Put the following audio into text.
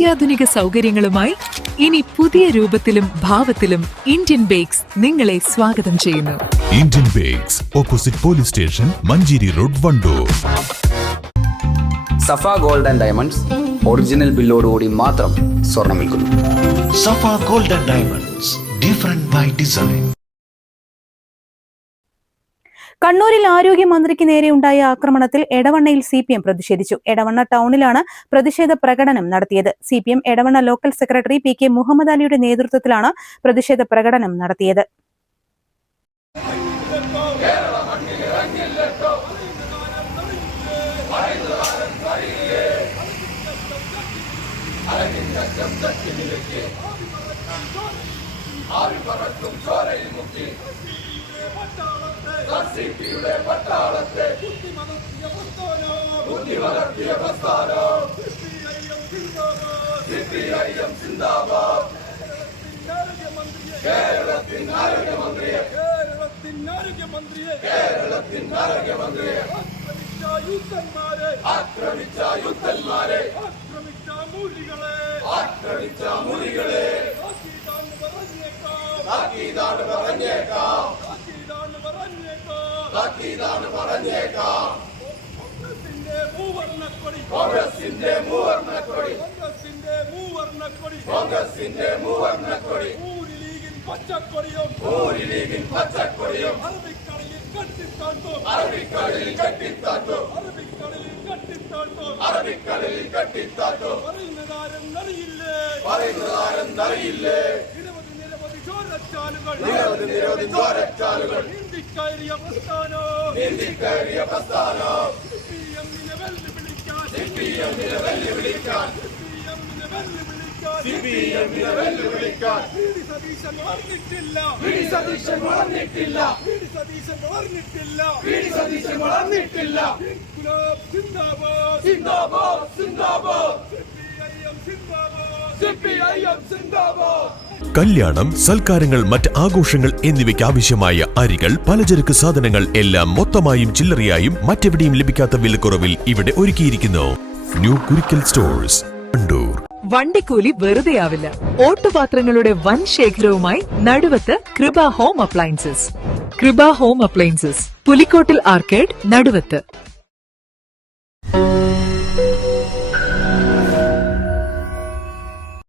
അത്യാധുനിക സൗകര്യങ്ങളുമായി ഇനി പുതിയ രൂപത്തിലും ഭാവത്തിലും ഇന്ത്യൻ ബേക്സ് നിങ്ങളെ സ്വാഗതം ചെയ്യുന്നു. Indian bakes, opposite police station, Manjeri road, Wandoor. Safa gold and diamonds original ബില്ലോടുകൂടി മാത്രം സ്വർണം വിൽക്കുന്നു. Safa gold and diamonds, different by design. കണ്ണൂരിൽ ആരോഗ്യമന്ത്രിക്ക് നേരെയുണ്ടായ ആക്രമണത്തിൽ എടവണ്ണയിൽ CPM പ്രതിഷേധിച്ചു. എടവണ്ണ ടൗണിലാണ് പ്രതിഷേധ പ്രകടനം നടത്തിയത്. CPM Edavanna local secretary PK Muhammad അലിയുടെ നേതൃത്വത്തിലാണ് പ്രതിഷേധ പ്രകടനം നടത്തിയത്. കല്യാണം, സൽക്കാരങ്ങൾ, മറ്റ് ആഘോഷങ്ങൾ എന്നിവയ്ക്ക് ആവശ്യമായ അരികൾ, പലചരക്ക് സാധനങ്ങൾ എല്ലാം മൊത്തമായും ചില്ലറയായും മറ്റെവിടെയും ലഭിക്കാത്ത വിലക്കുറവിൽ ഇവിടെ ഒരുക്കിയിരിക്കുന്നു. New Kurikkal stores, Wandoor. വണ്ടിക്കൂലി വെറുതെയാവില്ല. ഓട്ടുപാത്രങ്ങളുടെ വൻ ശേഖരവുമായി Naduvath Kripa home appliances. Kripa home appliances, Pulikkottil arcade, നടുവത്ത്.